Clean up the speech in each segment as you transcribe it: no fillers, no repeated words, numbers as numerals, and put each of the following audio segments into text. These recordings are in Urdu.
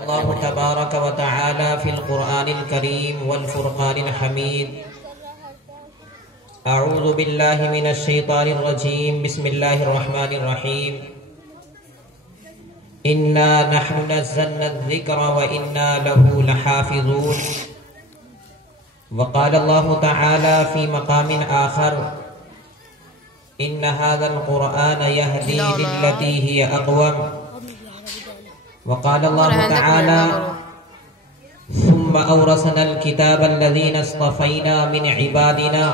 الله تبارك وتعالى في القرآن الكريم والفرقان الحميد. أعوذ بالله من الشيطان الرجيم. بسم الله الرحمن الرحيم. إنا نحن نزلنا الذكر وإنا له لحافظون. وقال الله تعالى في مقام آخر: إن هذا القرآن يهدي للتي هي أقوم. وقال الله تعالى: ثم أورثنا الكتاب الذين اصطفينا من عبادنا.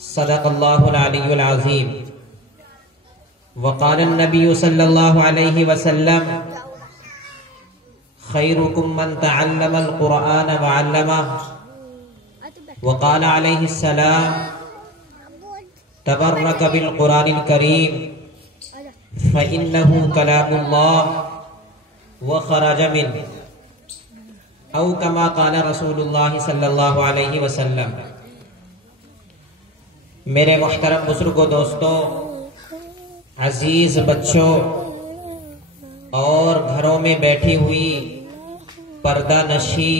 صدق الله العلي العظيم. وقال النبي صلى الله عليه وسلم: خيركم من تعلم القرآن وعلمه. وقال عليه السلام: تبرك بالقرآن الكريم فإنه كلام الله وخرج منه، أو كما قال رسول الله صلی اللہ علیہ وسلم. میرے محترم بزرگوں، دوستوں، عزیز بچوں اور گھروں میں بیٹھی ہوئی پردہ نشی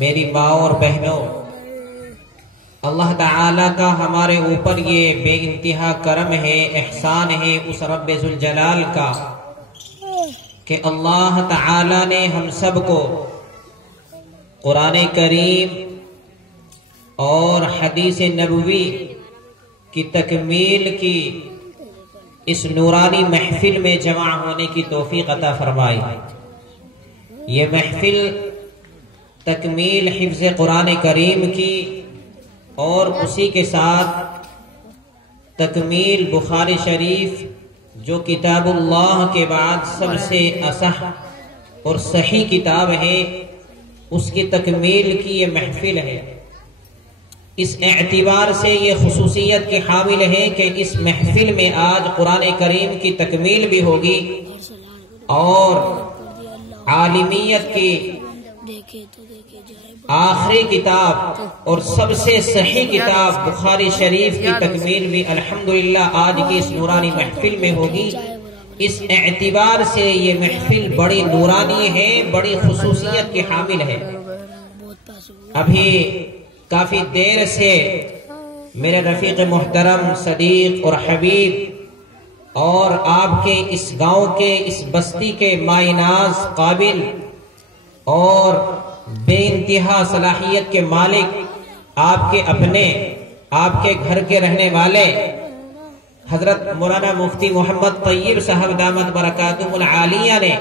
میری ماں اور بہنوں، اللہ تعالیٰ کا ہمارے اوپر یہ بے انتہا کرم ہے، احسان ہے اس رب ذوالجلال کا کہ اللہ تعالیٰ نے ہم سب کو قرآن کریم اور حدیث نبوی کی تکمیل کی اس نورانی محفل میں جمع ہونے کی توفیق عطا فرمائی. یہ محفل تکمیل حفظ قرآن کریم کی اور اسی کے ساتھ تکمیل بخاری شریف جو کتاب اللہ کے بعد سب سے اصح اور صحیح کتاب ہے، اس کی تکمیل کی یہ محفل ہے. اس اعتبار سے یہ خصوصیت کی حامل ہے کہ اس محفل میں آج قرآن کریم کی تکمیل بھی ہوگی اور عالمیت کی آخری کتاب اور سب سے صحیح کتاب بخاری شریف کی تکمیل بھی الحمدللہ آج کی اس نورانی محفل میں ہوگی. اس اعتبار سے یہ محفل بڑی نورانی ہے، بڑی خصوصیت کی حامل ہے. ابھی کافی دیر سے میرے رفیق محترم، صدیق اور حبیب اور آپ کے اس گاؤں کے، اس بستی کے مائناز، قابل اور بے انتہا صلاحیت کے مالک، آپ کے اپنے، آپ کے گھر کے رہنے والے حضرت مولانا مفتی محمد طیب صاحب دامت برکاتہ العالیہ نے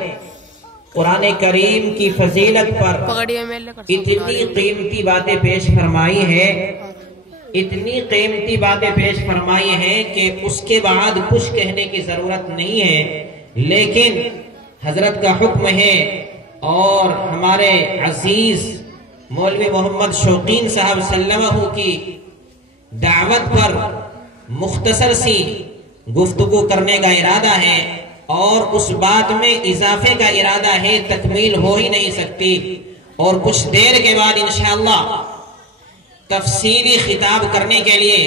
قرآن کریم کی فضیلت پر اتنی قیمتی باتیں پیش فرمائی ہے، اتنی قیمتی باتیں پیش فرمائی ہیں کہ اس کے بعد کچھ کہنے کی ضرورت نہیں ہے. لیکن حضرت کا حکم ہے اور ہمارے عزیز مولوی محمد شوقین صاحب سلمہ کی دعوت پر مختصر سی گفتگو کرنے کا ارادہ ہے اور اس بات میں اضافے کا ارادہ ہے، تکمیل ہو ہی نہیں سکتی. اور کچھ دیر کے بعد انشاءاللہ تفصیلی خطاب کرنے کے لیے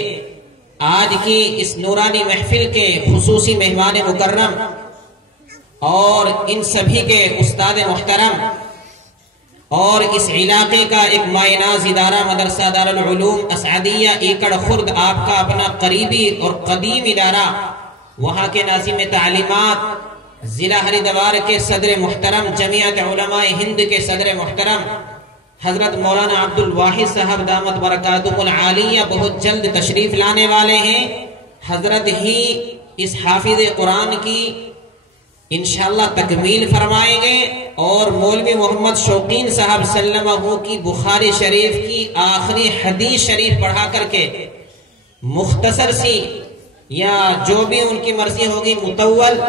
آج کی اس نورانی محفل کے خصوصی مہمان مکرم اور ان سبھی کے استاد محترم اور اس علاقے کا ایک مائناز ادارہ مدرسہ دارالعلوم اسعدیہ ایکڑ خرد، آپ کا اپنا قریبی اور قدیم ادارہ، وہاں کے ناظم تعلیمات، ضلع ہریدوار کے صدر محترم، جمعیت علماء ہند کے صدر محترم حضرت مولانا عبد الواحد صاحب دامت برکاتہ العالیہ بہت جلد تشریف لانے والے ہیں. حضرت ہی اس حافظ قرآن کی انشاءاللہ تکمیل فرمائیں گے اور مولوی محمد شوقین صاحب سلمہ کی بخاری شریف کی آخری حدیث شریف پڑھا کر کے مختصر سی یا جو بھی ان کی مرضی ہوگی مطول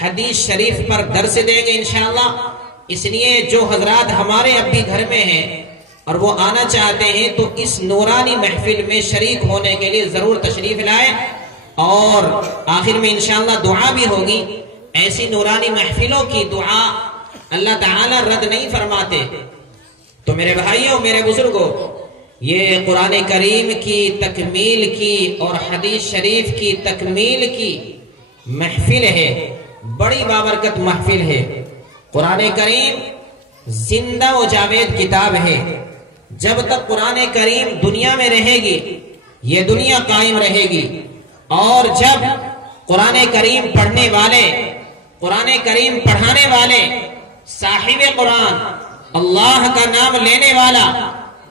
حدیث شریف پر درس دیں گے انشاءاللہ. اس لیے جو حضرات ہمارے اب بھی گھر میں ہیں اور وہ آنا چاہتے ہیں تو اس نورانی محفل میں شریک ہونے کے لیے ضرور تشریف لائیں. اور آخر میں انشاءاللہ دعا بھی ہوگی. ایسی نورانی محفلوں کی دعا اللہ تعالیٰ رد نہیں فرماتے. تو میرے بھائیوں، میرے بزرگوں، یہ قرآن کریم کی تکمیل کی اور حدیث شریف کی تکمیل کی محفل ہے بڑی بابرکت محفل ہے۔ قرآن کریم زندہ و جاوید کتاب ہے۔ جب تک قرآن کریم دنیا میں رہے گی یہ دنیا قائم رہے گی، اور جب قرآن کریم پڑھنے والے، قرآن کریم پڑھانے والے، صاحب قرآن، اللہ کا نام لینے والا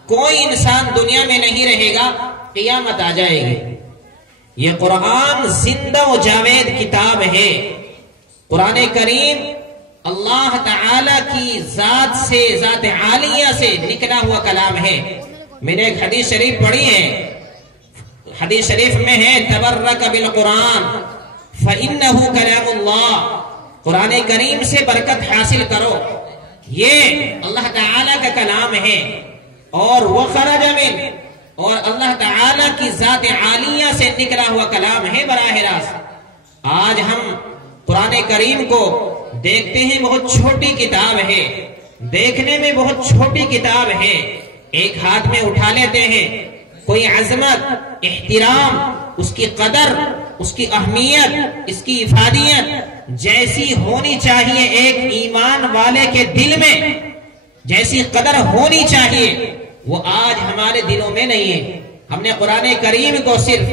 کوئی انسان دنیا میں نہیں رہے گا، قیامت آ جائے گی۔ یہ قرآن زندہ و جاوید کتاب ہے۔ قرآن کریم اللہ تعالی کی ذات سے، ذات عالیہ سے نکلا ہوا کلام ہے۔ میں نے ایک حدیث شریف پڑھی ہے، حدیث شریف میں ہے تبرک بالقرآن فإنہ کلام اللہ، قرآن کریم سے برکت حاصل کرو، یہ اللہ تعالی کا کلام ہے، اور وخرج من، اور اللہ تعالی کی ذات عالیہ سے نکلا ہوا کلام ہے براہ راست۔ آج ہم قرآن کریم کو دیکھتے ہیں بہت چھوٹی کتاب ہے، دیکھنے میں بہت چھوٹی کتاب ہے، ایک ہاتھ میں اٹھا لیتے ہیں، کوئی عظمت، احترام، اس کی قدر، اس کی اہمیت، اس کی افادیت جیسی ہونی چاہیے ایک ایمان والے کے دل میں، جیسی قدر ہونی چاہیے، وہ آج ہمارے دلوں میں نہیں ہے۔ ہم نے قرآن کریم کو صرف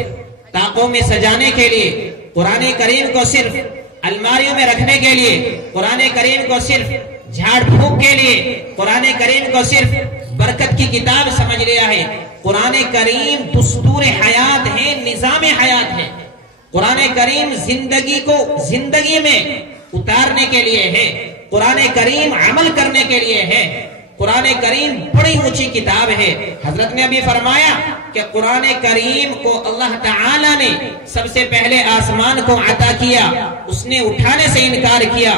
طاقوں میں سجانے کے لیے، قرآن کریم کو صرف الماریوں میں رکھنے کے لیے، قرآن کریم کو صرف جھاڑ پھونک کے لیے، قرآن کریم کو صرف برکت کی کتاب سمجھ لیا ہے۔ قرآن کریم دستور حیات ہے، نظام حیات ہے۔ قرآن کریم زندگی کو زندگی میں اتارنے کے لیے ہے، قرآن کریم عمل کرنے کے لیے ہے۔ قرآن کریم بڑی اونچی کتاب ہے۔ حضرت نے ابھی فرمایا کہ قرآن کریم کو اللہ تعالی نے سب سے پہلے آسمان کو عطا کیا، اس نے اٹھانے سے انکار کیا،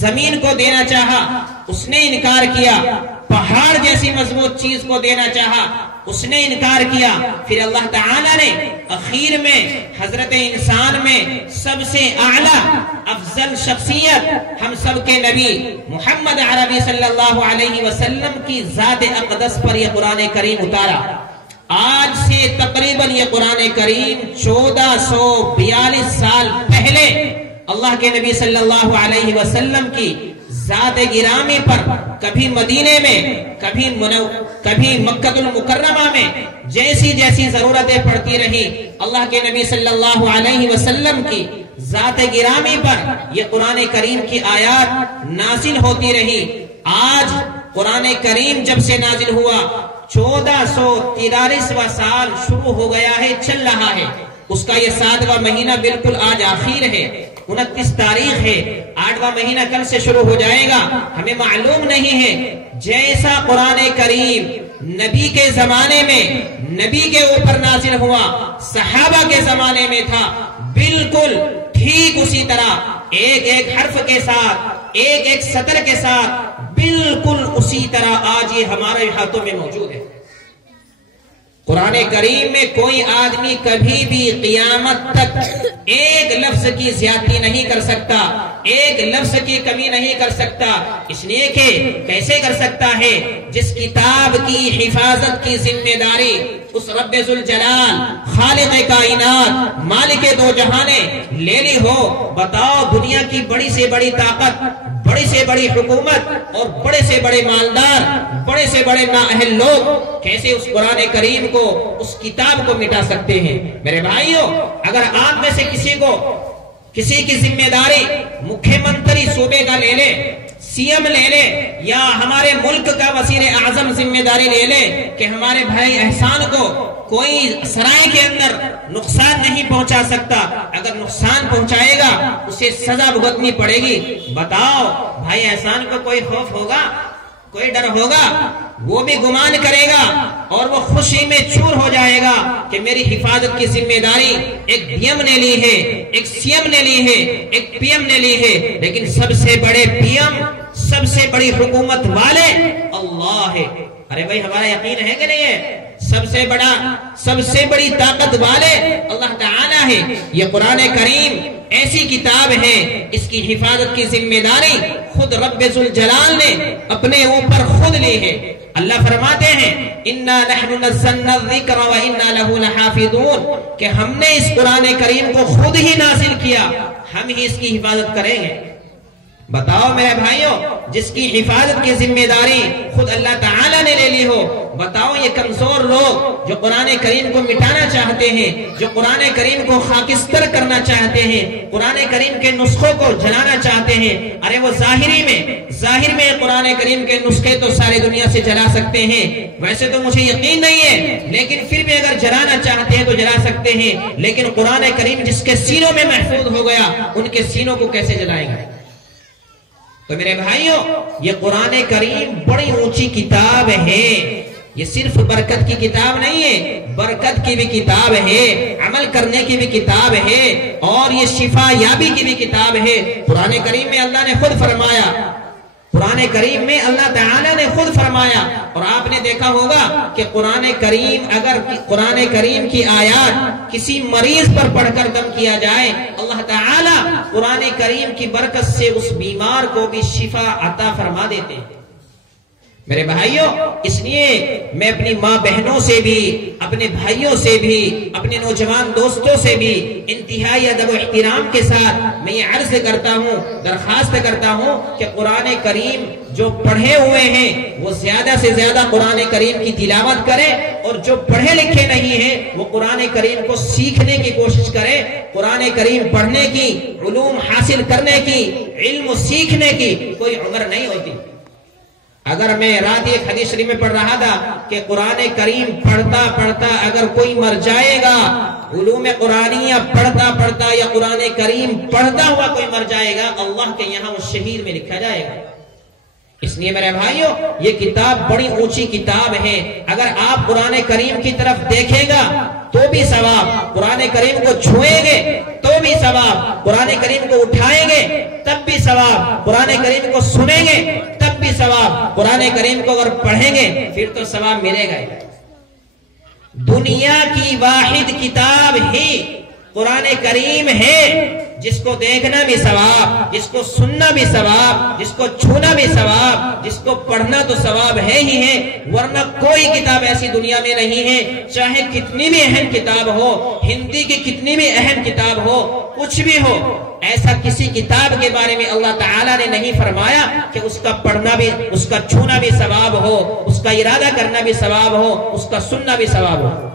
زمین کو دینا چاہا، اس نے انکار کیا، پہاڑ جیسی مضبوط چیز کو دینا چاہا، اس نے انکار کیا، پھر اللہ تعالی نے اخیر میں حضرت انسان میں سب سے اعلیٰ افضل شخصیت ہم سب کے نبی محمد عربی صلی اللہ علیہ وسلم کی ذات اقدس پر یہ قرآن کریم اتارا۔ آج سے تقریباً یہ قرآن کریم 1442 سال پہلے اللہ کے نبی صلی اللہ علیہ وسلم کی ذات گرامی پر کبھی مدینے میں، کبھی مکہ المکرمہ میں جیسی جیسی ضرورتیں پڑتی رہی، اللہ کے نبی صلی اللہ علیہ وسلم کی ذات گرامی پر یہ قرآن کریم کی آیات نازل ہوتی رہی۔ آج قرآن کریم جب سے نازل ہوا 1443واں سال شروع ہو گیا ہے، چل رہا ہے، اس کا یہ 7واں مہینہ بالکل آج آخر ہے، 29 تاریخ ہے، 8واں مہینہ کل سے شروع ہو جائے گا، ہمیں معلوم نہیں ہے۔ جیسا قرآن کریم نبی کے زمانے میں نبی کے اوپر نازل ہوا، صحابہ کے زمانے میں تھا، بالکل ٹھیک اسی طرح ایک ایک حرف کے ساتھ، ایک ایک سطر کے ساتھ، بالکل اسی طرح آج یہ ہمارے ہاتھوں میں موجود ہے۔ قرآن کریم میں کوئی آدمی کبھی بھی قیامت تک ایک لفظ کی زیادتی نہیں کر سکتا، ایک لفظ کی کمی نہیں کر سکتا، اس لیے کہ کیسے کر سکتا ہے؟ جس کتاب کی حفاظت کی ذمہ داری اس رب ذوالجلال خالق کائنات مالک دو جہانے لے لی ہو، بتاؤ دنیا کی بڑی سے بڑی طاقت، بڑی سے بڑی حکومت اور بڑے سے بڑے مالدار، بڑے سے بڑے نااہل لوگ کیسے اس قرآن کریم کو، اس کتاب کو مٹا سکتے ہیں؟ میرے بھائیوں، اگر آپ میں سے کسی کی ذمہ داری مکھیہ منتری صوبے کا لے لے، سی ایم لے لے، یا ہمارے ملک کا وزیر اعظم ذمہ داری لے لے کہ ہمارے بھائی احسان کو کوئی سرائے کے اندر نقصان نہیں پہنچا سکتا، اگر نقصان پہنچائے گا اسے سزا بھگتنی پڑے گی، بتاؤ بھائی احسان کو کوئی خوف ہوگا؟ کوئی ڈر ہوگا؟ وہ بھی گمان کرے گا اور وہ خوشی میں چور ہو جائے گا کہ میری حفاظت کی ذمہ داری ایک ڈی ایم نے لی ہے، ایک سی ایم نے لی ہے، ایک پی ایم نے لی ہے، لیکن سب سے بڑے پی ایم، سب سے بڑی حکومت والے اللہ ہے۔ ارے بھائی ہمارا یقین ہے کہ نہیں ہے؟ سب سے بڑی طاقت والے اللہ تعالیٰ ہے۔ یہ قرآن کریم ایسی کتاب ہے، اس کی حفاظت کی ذمہ داری خود رب ذوالجلال نے اپنے اوپر خود لی ہے۔ اللہ فرماتے ہیں اِنَّا نَحْنُ نَزَّلْنَا الذِّكْرَ وَإِنَّا لَهُ لَحَافِظُونَ، کہ ہم نے اس قرآن کریم کو خود ہی نازل کیا، ہم ہی اس کی حفاظت کریں گے؟ بتاؤ میرے بھائیوں، جس کی حفاظت کی ذمہ داری خود اللہ تعالیٰ نے لے لی ہو، بتاؤ یہ کمزور لوگ جو قرآن کریم کو مٹانا چاہتے ہیں، جو قرآن کریم کو خاکستر کرنا چاہتے ہیں، قرآن کریم کے نسخوں کو جلانا چاہتے ہیں، ارے وہ ظاہر میں قرآن کریم کے نسخے تو ساری دنیا سے جلا سکتے ہیں، ویسے تو مجھے یقین نہیں ہے، لیکن پھر بھی اگر جلانا چاہتے ہیں تو جلا سکتے ہیں، لیکن قرآن کریم جس کے سینوں میں محفوظ ہو گیا، ان کے سینوں کو کیسے جلائیں گے؟ تو میرے بھائیوں، یہ قرآن کریم بڑی اونچی کتاب ہے، یہ صرف برکت کی کتاب نہیں ہے، برکت کی بھی کتاب ہے، عمل کرنے کی بھی کتاب ہے، اور یہ شفا یابی کی بھی کتاب ہے۔ قرآن کریم میں اللہ نے خود فرمایا، قرآن کریم میں اللہ تعالیٰ نے خود فرمایا، اور آپ نے دیکھا ہوگا کہ اگر قرآن کریم کی آیات کسی مریض پر پڑھ کر دم کیا جائے، اللہ تعالیٰ قرآن کریم کی برکت سے اس بیمار کو بھی شفا عطا فرما دیتے ہیں۔ میرے بھائیوں، اس لیے میں اپنی ماں بہنوں سے بھی، اپنے بھائیوں سے بھی، اپنے نوجوان دوستوں سے بھی انتہائی ادب و احترام کے ساتھ میں یہ عرض کرتا ہوں، درخواست کرتا ہوں کہ قرآن کریم جو پڑھے ہوئے ہیں وہ زیادہ سے زیادہ قرآن کریم کی تلاوت کریں، اور جو پڑھے لکھے نہیں ہیں وہ قرآن کریم کو سیکھنے کی کوشش کریں۔ قرآن کریم پڑھنے کی، علوم حاصل کرنے کی، علم سیکھنے کی کوئی عمر نہیں ہوتی۔ اگر میں رات ایک حدیث شریف میں پڑھ رہا تھا کہ قرآن کریم پڑھتا پڑھتا اگر کوئی مر جائے گا، علوم قرآنیہ پڑھتا پڑھتا یا قرآن کریم پڑھتا ہوا کوئی مر جائے گا، اللہ کے یہاں وہ شہید میں لکھا جائے گا۔ اس لیے میرے بھائیوں، یہ کتاب بڑی اونچی کتاب ہے۔ اگر آپ قرآن کریم کی طرف دیکھیں گا تو بھی ثواب، قرآن کریم کو چھوئیں گے تو بھی ثواب، قرآن کریم کو اٹھائیں گے تب بھی ثواب، قرآن کریم کو سنیں گے تب بھی ثواب، قرآن کریم کو اگر پڑھیں گے پھر تو ثواب ملے گا۔ دنیا کی واحد کتاب ہی قرآن کریم ہے، جس کو دیکھنا بھی ثواب، جس کو سننا بھی ثواب، جس کو چھونا بھی ثواب، جس کو پڑھنا تو ثواب ہے ہی ہے، ورنہ کوئی کتاب ایسی دنیا میں نہیں ہے، چاہے کتنی بھی اہم کتاب ہو، ہندی کی کتنی بھی اہم کتاب ہو، کچھ بھی ہو، ایسا کسی کتاب کے بارے میں اللہ تعالیٰ نے نہیں فرمایا کہ اس کا پڑھنا بھی، اس کا چھونا بھی ثواب ہو، اس کا ارادہ کرنا بھی ثواب ہو، اس کا سننا بھی ثواب ہو۔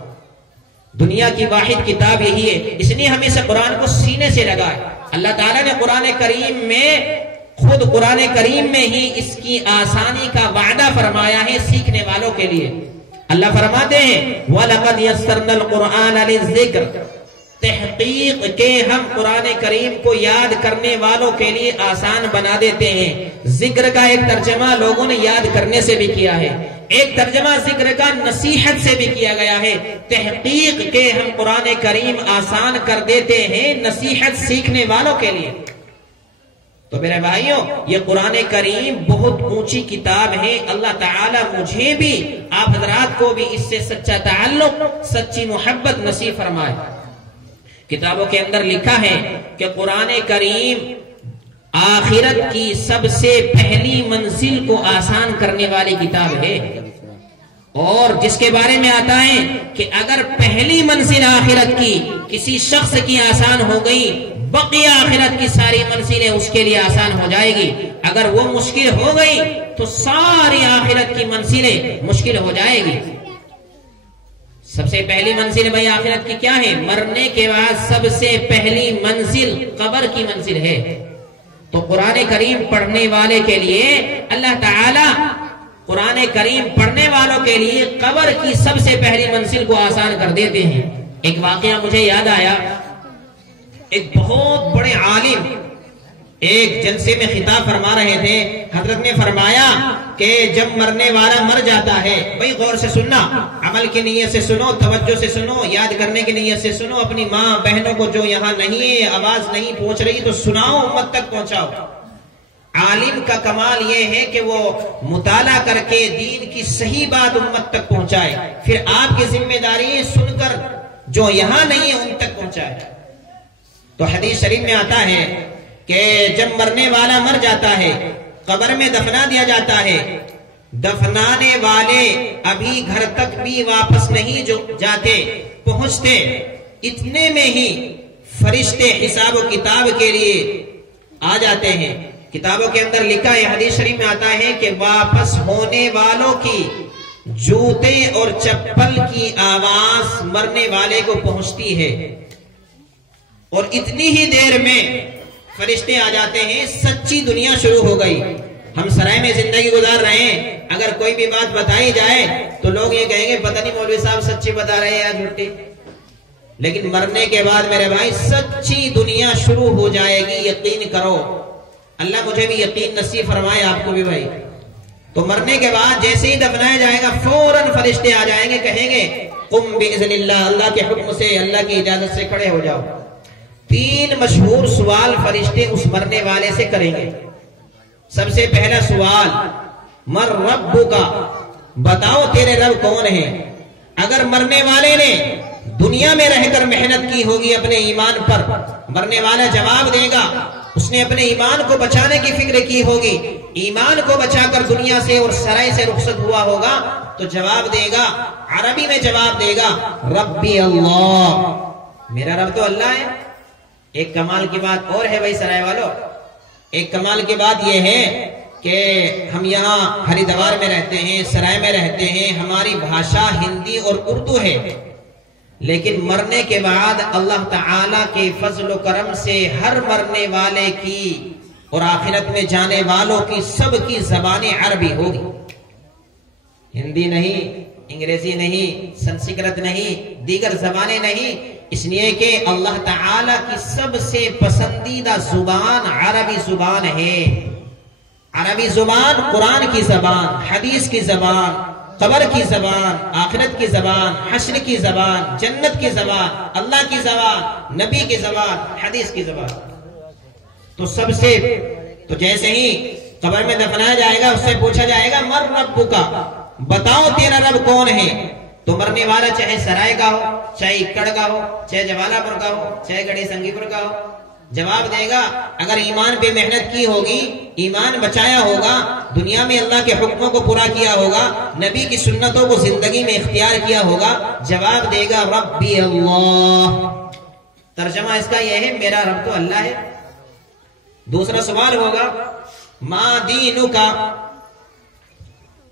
دنیا کی واحد کتاب یہی ہے، اس لیے ہمیں سے قرآن کو سینے سے لگائے۔ اللہ تعالیٰ نے قرآن کریم میں، خود قرآن کریم میں ہی اس کی آسانی کا وعدہ فرمایا ہے سیکھنے والوں کے لیے۔ اللہ فرماتے ہیں وَلَقَدْ يَسَّرْنَا الْقُرْآنَ لِلذِّكْرِ، تحقیق کہ ہم قرآن کریم کو یاد کرنے والوں کے لیے آسان بنا دیتے ہیں۔ ذکر کا ایک ترجمہ لوگوں نے یاد کرنے سے بھی کیا ہے، ایک ترجمہ ذکر کا نصیحت سے بھی کیا گیا ہے۔ تحقیق کہ ہم قرآن کریم آسان کر دیتے ہیں نصیحت سیکھنے والوں کے لیے۔ تو میرے بھائیوں، یہ قرآن کریم بہت اونچی کتاب ہے۔ اللہ تعالیٰ مجھے بھی، آپ حضرات کو بھی اس سے سچا تعلق، سچی محبت نصیب فرمائے۔ کتابوں کے اندر لکھا ہے کہ قرآن کریم آخرت کی سب سے پہلی منزل کو آسان کرنے والی کتاب ہے، اور جس کے بارے میں آتا ہے کہ اگر پہلی منزل آخرت کی کسی شخص کی آسان ہو گئی، بقیہ آخرت کی ساری منزلیں اس کے لیے آسان ہو جائے گی۔ اگر وہ مشکل ہو گئی تو ساری آخرت کی منزلیں مشکل ہو جائے گی۔ سب سے پہلی منزل بھائی آخرت کی کیا ہے؟ مرنے کے بعد سب سے پہلی منزل قبر کی منزل ہے۔ تو قرآن کریم پڑھنے والے کے لیے اللہ تعالی قرآن کریم پڑھنے والوں کے لیے قبر کی سب سے پہلی منزل کو آسان کر دیتے ہیں۔ ایک واقعہ مجھے یاد آیا، ایک بہت بڑے عالم ایک جلسے میں خطاب فرما رہے تھے۔ حضرت نے فرمایا کہ جب مرنے والا مر جاتا ہے، بھئی غور سے سننا، عمل کی نیت سے سنو، توجہ سے سنو، یاد کرنے کی نیت سے سنو، اپنی ماں بہنوں کو جو یہاں نہیں ہے، آواز نہیں پہنچ رہی تو سناؤ، امت تک پہنچاؤ۔ عالم کا کمال یہ ہے کہ وہ مطالعہ کر کے دین کی صحیح بات امت تک پہنچائے، پھر آپ کی ذمہ داری سن کر جو یہاں نہیں ہے ان تک پہنچائے۔ تو حدیث شریف میں آتا ہے کہ جب مرنے والا مر جاتا ہے، قبر میں دفنا دیا جاتا ہے، دفنانے والے ابھی گھر تک بھی واپس نہیں جو جاتے، پہنچتے اتنے میں ہی فرشتے حساب و کتاب کے لیے آ جاتے ہیں۔ کتابوں کے اندر لکھا ہے، حدیث شریف میں آتا ہے کہ واپس ہونے والوں کی جوتے اور چپل کی آواز مرنے والے کو پہنچتی ہے، اور اتنی ہی دیر میں فرشتے آ جاتے ہیں، سچی دنیا شروع ہو گئی۔ ہم سرائے میں زندگی گزار رہے ہیں، اگر کوئی بھی بات بتائی جائے تو لوگ یہ کہیں گے پتہ نہیں مولوی صاحب سچی بتا رہے ہیں یا جھوٹی، لیکن مرنے کے بعد میرے بھائی سچی دنیا شروع ہو جائے گی، یقین کرو۔ اللہ مجھے بھی یقین نصیب فرمائے، آپ کو بھی بھائی۔ تو مرنے کے بعد جیسے ہی دفنایا جائے گا فوراً فرشتے آ جائیں گے، کہیں گے قم باذن اللہ، اللہ کے حکم سے، اللہ کی اجازت سے کھڑے ہو جاؤ۔ 3 مشہور سوال فرشتے اس مرنے والے سے کریں گے۔ سب سے پہلا سوال، من ربک، بتاؤ تیرے رب کون ہے۔ اگر مرنے والے نے دنیا میں رہ کر محنت کی ہوگی اپنے ایمان پر، مرنے والا جواب دے گا۔ اس نے اپنے ایمان کو بچانے کی فکر کی ہوگی، ایمان کو بچا کر دنیا سے اور سرائے سے رخصت ہوا ہوگا تو جواب دے گا، عربی میں جواب دے گا، ربی اللہ، میرا رب تو اللہ ہے۔ ایک کمال کی بات اور ہے بھائی سرائے والوں، ایک کمال کی بات یہ ہے کہ ہم یہاں ہریدوار میں رہتے ہیں، سرائے میں رہتے ہیں، ہماری بھاشا ہندی اور اردو ہے، لیکن مرنے کے بعد اللہ تعالی کے فضل و کرم سے ہر مرنے والے کی اور آخرت میں جانے والوں کی سب کی زبان عربی ہوگی، ہندی نہیں، انگریزی نہیں، سنسکرت نہیں، دیگر زبانیں نہیں، اس لیے کہ اللہ تعالی کی سب سے پسندیدہ زبان عربی زبان ہے۔ عربی زبان قرآن کی زبان، حدیث کی زبان، قبر کی زبان، آخرت کی زبان، حشر کی زبان، جنت کی زبان، اللہ کی زبان، نبی کی زبان، حدیث کی زبان۔ تو سب سے تو جیسے ہی قبر میں دفنایا جائے گا اس سے پوچھا جائے گا من ربک، بتاؤ تیرا رب کون ہے۔ تو مرنے والا چاہے سرائے کا ہو، چاہے اکڑ کا ہو، چاہے جوالا پور کا ہو، چاہے گڑھی سنگی پور کا ہو، جواب دے گا۔ اگر ایمان پہ محنت کی ہوگی، ایمان بچایا ہوگا، دنیا میں اللہ کے حکموں کو پورا کیا ہوگا، نبی کی سنتوں کو زندگی میں اختیار کیا ہوگا، جواب دے گا ربی اللہ۔ ترجمہ اس کا یہ ہے میرا رب تو اللہ ہے۔ دوسرا سوال ہوگا ما دینک،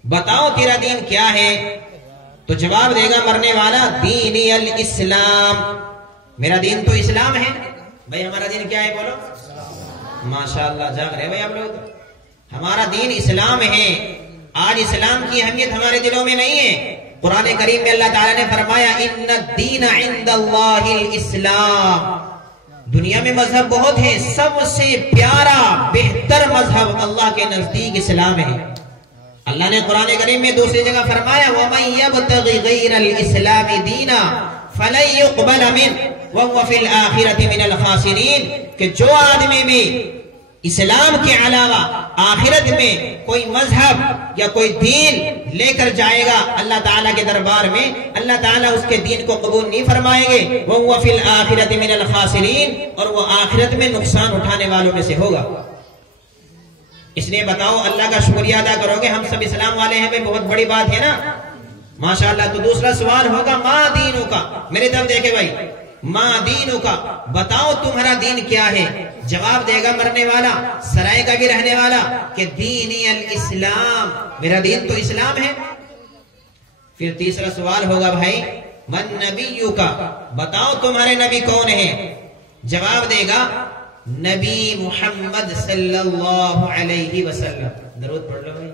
بتاؤ تیرا دین کیا ہے۔ تو جواب دے گا مرنے والا دینی الاسلام، میرا دین تو اسلام ہے۔ بھائی ہمارا دین کیا ہے بولو؟ ماشاءاللہ جاگ رہے بھائی آپ لوگ، ہمارا دین اسلام ہے۔ آج اسلام کی اہمیت ہمارے دلوں میں نہیں ہے۔ قرآن کریم میں اللہ تعالیٰ نے فرمایا ان الدین عند اللہ الاسلام، دنیا میں مذہب بہت ہے، سب سے پیارا بہتر مذہب اللہ کے نزدیک اسلام ہے۔ اللہ نے قرآن کریم میں دوسری جگہ فرمایا وَمَن يَبْتَغِ غَيْرَ الْإِسْلَامِ دِينًا فَلَن يُقْبَلَ مِنْهُ وَهُوَ فِي الْآخِرَةِ مِنَ الْخَاسِرِينَ، کہ جو آدمی بھی اسلام کے علاوہ آخرت میں کوئی مذہب یا کوئی دین لے کر جائے گا اللہ تعالیٰ کے دربار میں، اللہ تعالیٰ اس کے دین کو قبول نہیں فرمائیں گے۔ وَهُوَ فِي الْآخِرَةِ مِنَ الْخَاسِرِينَ، اور وہ آخرت میں نقصان اٹھانے والوں میں سے ہوگا۔ اس لیے بتاؤ اللہ کا شکریہ ادا کرو گے، ہم سب اسلام والے ہیں بھائی، بہت بڑی بات ہے نا ماشاءاللہ۔ تو دوسرا سوال ہوگا ما دینو کا، میرے طرف دیکھے بھائی، ما دینو کا، بتاؤ تمہارا دین کیا ہے۔ جواب دے گا مرنے والا، سرائے کا بھی رہنے والا، کہ دینی الاسلام، میرا دین تو اسلام ہے۔ پھر تیسرا سوال ہوگا بھائی من نبیو کا، بتاؤ تمہارے نبی کون ہے۔ جواب دے گا نبی محمد صلی اللہ علیہ وسلم۔ درود پڑھ لو بھائی،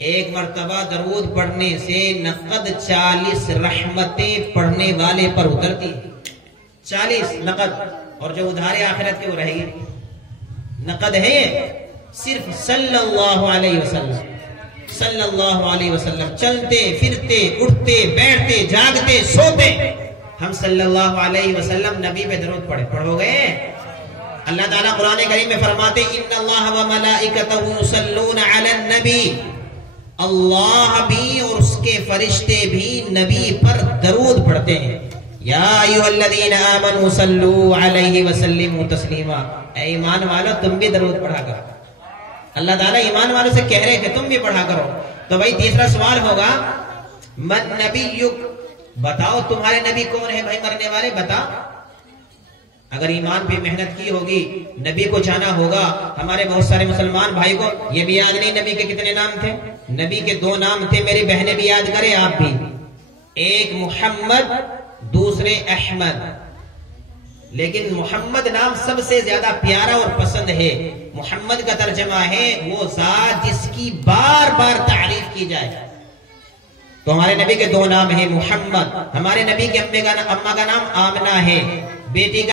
ایک مرتبہ درود پڑھنے سے نقد 40 رحمتیں پڑھنے والے پر اترتی، 40 نقد، اور جو ادھارے آخرت کے وہ رہے گی۔ نقد ہے یہ صرف صلی اللہ علیہ وسلم، صلی اللہ علیہ وسلم، چلتے پھرتے اٹھتے بیٹھتے جاگتے سوتے ہم صلی اللہ علیہ وسلم نبی پہ درود پڑھو گے۔ اللہ تعالیٰ قرآن کریم میں فرماتے ان اللہ و ملائکتہ یصلون علی النبی، اللہ بھی اور اس کے فرشتے بھی نبی پر درود پڑھتے ہیں۔ یا ایھا الذین آمنوا صلوا علیہ وسلموا تسلیما، اے ایمان والو تم بھی درود پڑھا کرو۔ اللہ تعالیٰ ایمان والوں سے کہہ رہے کہ تم بھی پڑھا کرو۔ تو بھائی تیسرا سوال ہوگا من نبیک، بتاؤ تمہارے نبی کون ہے۔ بھائی مرنے والے بتا، اگر ایمان پہ محنت کی ہوگی، نبی کو جانا ہوگا. ہمارے بہت سارے مسلمان بھائی کو یہ بھی یاد نہیں نبی کے کتنے نام تھے. نبی کے 2 نام تھے، میری بہنیں بھی یاد کریں، آپ بھی. ایک محمد، دوسرے احمد. لیکن محمد نام سب سے زیادہ پیارا اور پسند ہے. محمد کا ترجمہ ہے وہ ذات جس کی بار بار تعریف کی جائے. تو ہمارے نبی کے 2 نام ہیں محمد. ہمارے نبی کے اماں کا نام آمنہ ہے، بیٹی کا